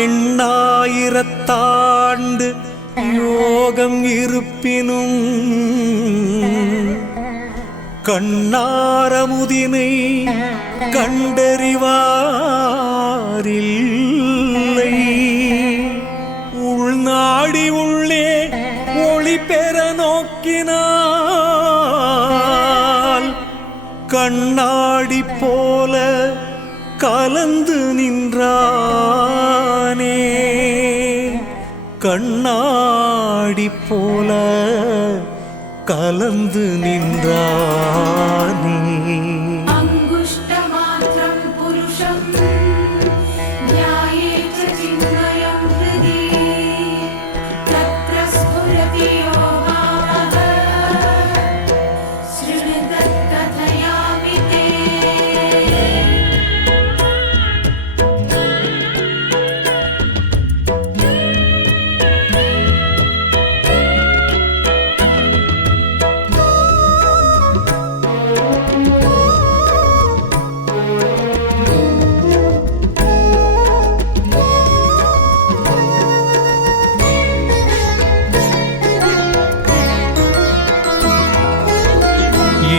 எண்ணாயிரத்தாண்டு யோகம் இருப்பினும் கண்ணாரமுதினை கண்டறிவாரில்லை. உள்நாடி உள்ளே ஒளி பெற நோக்கினால் கண்ணாடி போல கலந்து நின்றானே. கண்ணாடி போல கலந்து நின்றானே.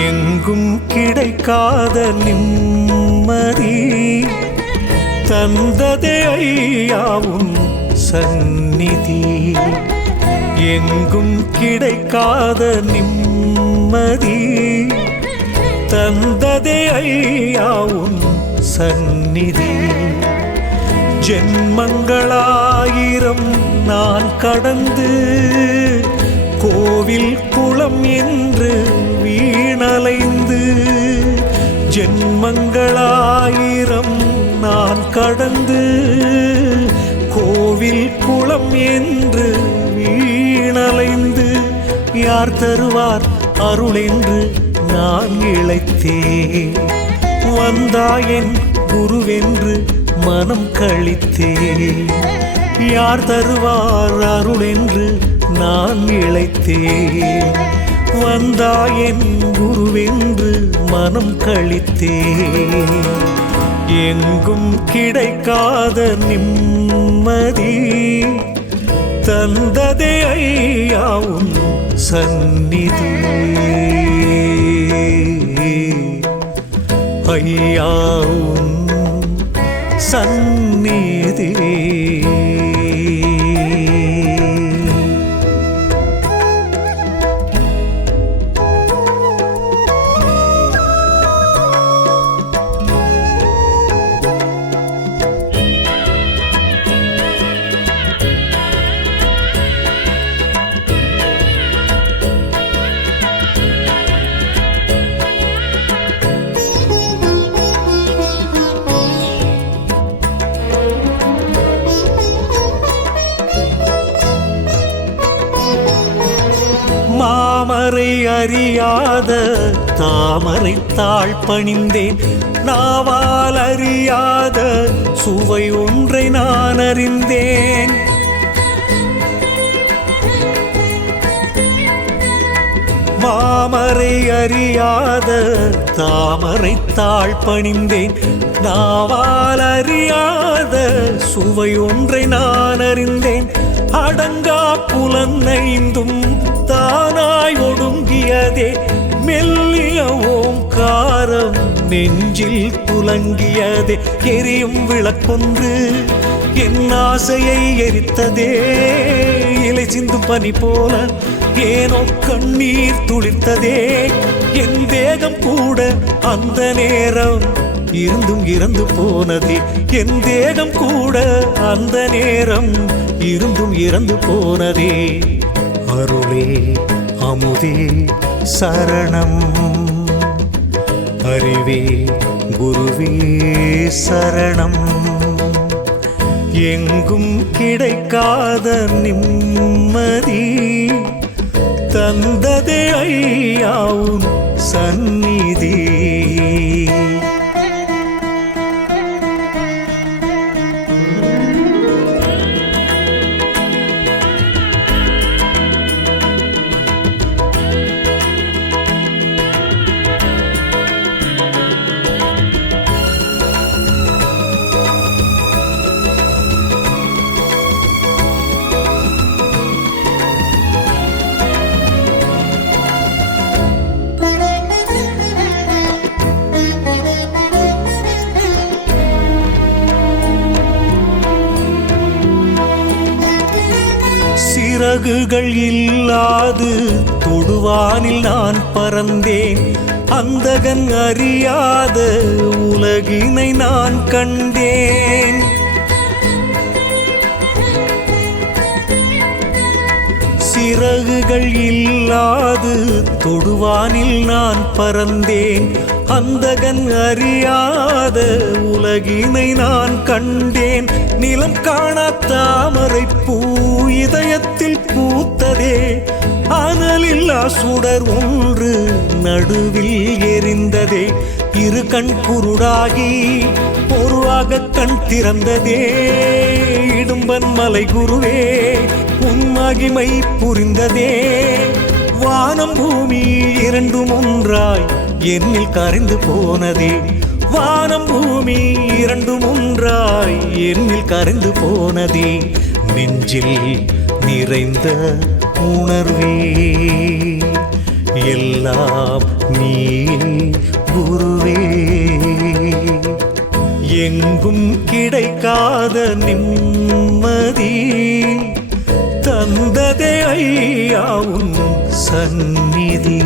எங்கும் கிடைக்காத நிம்மதி தந்ததே ஐயாவும் சந்நிதி. எங்கும் கிடைக்காத நிம்மதி தந்ததே ஐயாவும் சந்நிதி. ஜென்மங்களாயிரம் நான் கடந்து கோவில் குளம் என்று வீணலைந்து, ஜென்மங்களாயிரம் நான் கடந்து கோவில் குளம் என்று வீணலைந்து, யார் தருவார் அருள் என்று நான் இழைத்தேன். வந்தாயன் குருவென்று மனம் கழித்தேன். யார் தருவார் அருள் என்று நான் இழைத்தேன். வந்தாயன் குருவென்று மனம் கழித்தேன். எங்கும் கிடைக்காத நிம்மதி தந்ததே ஐயாவும் சந்நிதி. ஐயாவும் சந்நிதி. மாமரை அறியாத தாமரை தாழ் பணிந்தேன். நாவால் அறியாத சுவை ஒன்றை நான் அறிந்தேன். மாமரை அறியாத தாமரை தாழ் பணிந்தேன். நாவால் அறியாத சுவை ஒன்றை நான் அறிந்தேன். அடங்கா புலனைந்தும் தானாய் ஒடுங்கியதே மெல்லிய ஓங்காரம் நெஞ்சில் துலங்கியதே. எரியும் விளக்கொன்று என் ஆசையை எரித்ததே. இலை சிந்தும் பனி போல ஏனோ கண்ணீர் துளிர்த்ததே. என் தேகம் கூட அந்த நேரம் இருந்தும் இறந்து போனதே. என் தேகம் கூட அந்த நேரம் இருந்தும் இறந்து போனதே. அருளே அமுதே சரணம். அறிவே குருவே சரணம். எங்கும் கிடைக்காத நிம்மதி தந்ததே ஐயாவும் சந்நிதி. சிறகுகள் இல்லாது தொடுவானில் நான் பறந்தேன், அந்தகன் அறியாத உலகினை நான் கண்டேன். சிறகுகள் இல்லாது தொடுவானில் நான் பறந்தேன், அந்தகன் அறியாத உலகினை நான் கண்டேன். நிலம் காணா தாமரை பூ இதயத்தில் பூத்ததே, அனலில்லா சுடர் ஒன்று நடுவில் எரிந்ததே. இரு கண் குருடாகி பொருவாக கண் திறந்ததே. இடும்பன் மலை குருவே உன் மகிமை புரிந்ததே. வானம் பூமி இரண்டும் ஒன்றாய் என்னில் கரைந்து போனதே. வானம் பூமி இரண்டும் ஒன்றாய் என்னில் கரைந்து போனதே. நெஞ்சில் நிறைந்த உணர்வே எல்லாம் நீ குருவே. எங்கும் கிடைக்காத நிம்மதி தந்ததே ஐயா உன் சந்நிதி.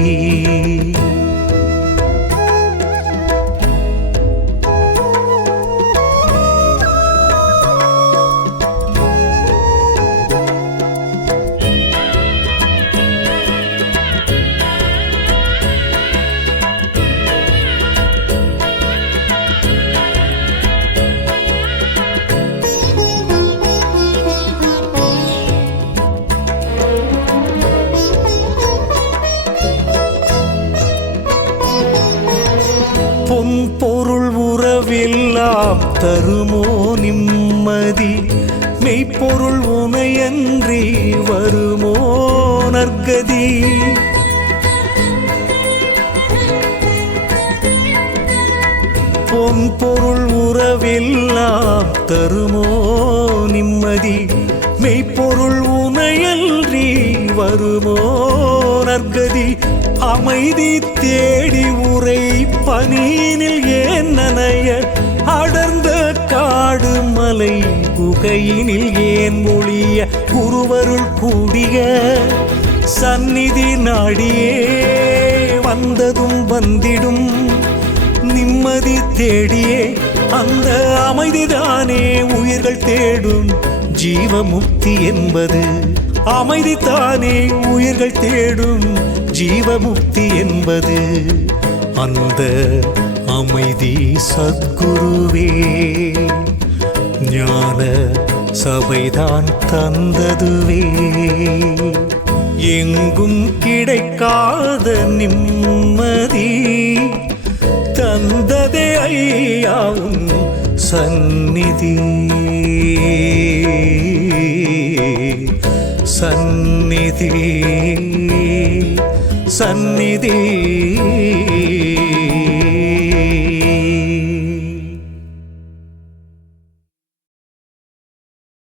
பொன் பொருள் உறவெல்லாம் தருமோ நிம்மதி, மெய்ப்பொருள் உனையன்றி வருமோ நற்கதி. பொன் பொருள் உறவெல்லாம் தருமோ நிம்மதி, மெய்ப்பொருள் உனையன்றி வருமோ நற்கதி. அமைதி தேடி உரை பனியினில் ஏன் நனைய, அடர்ந்த காடு மலை குகையினில் ஏன் ஒளிய. குருவருள் கூடிய சந்நிதி நாடியே வந்ததும் வந்திடும் நிம்மதி தேடியே. அந்த அமைதிதானே உயிர்கள் தேடும் ஜீவமுக்தி என்பது. அமைதிதானே உயிர்கள் தேடும் ஜீவமுக்தி என்பது. அந்த அமைதி சத்குருவே ஞான சபைதான் தந்ததுவே. எங்கும் கிடைக்காத நிம்மதி தந்ததே ஐயா உன் சந்நிதி. சந்நிதி சந்நிதி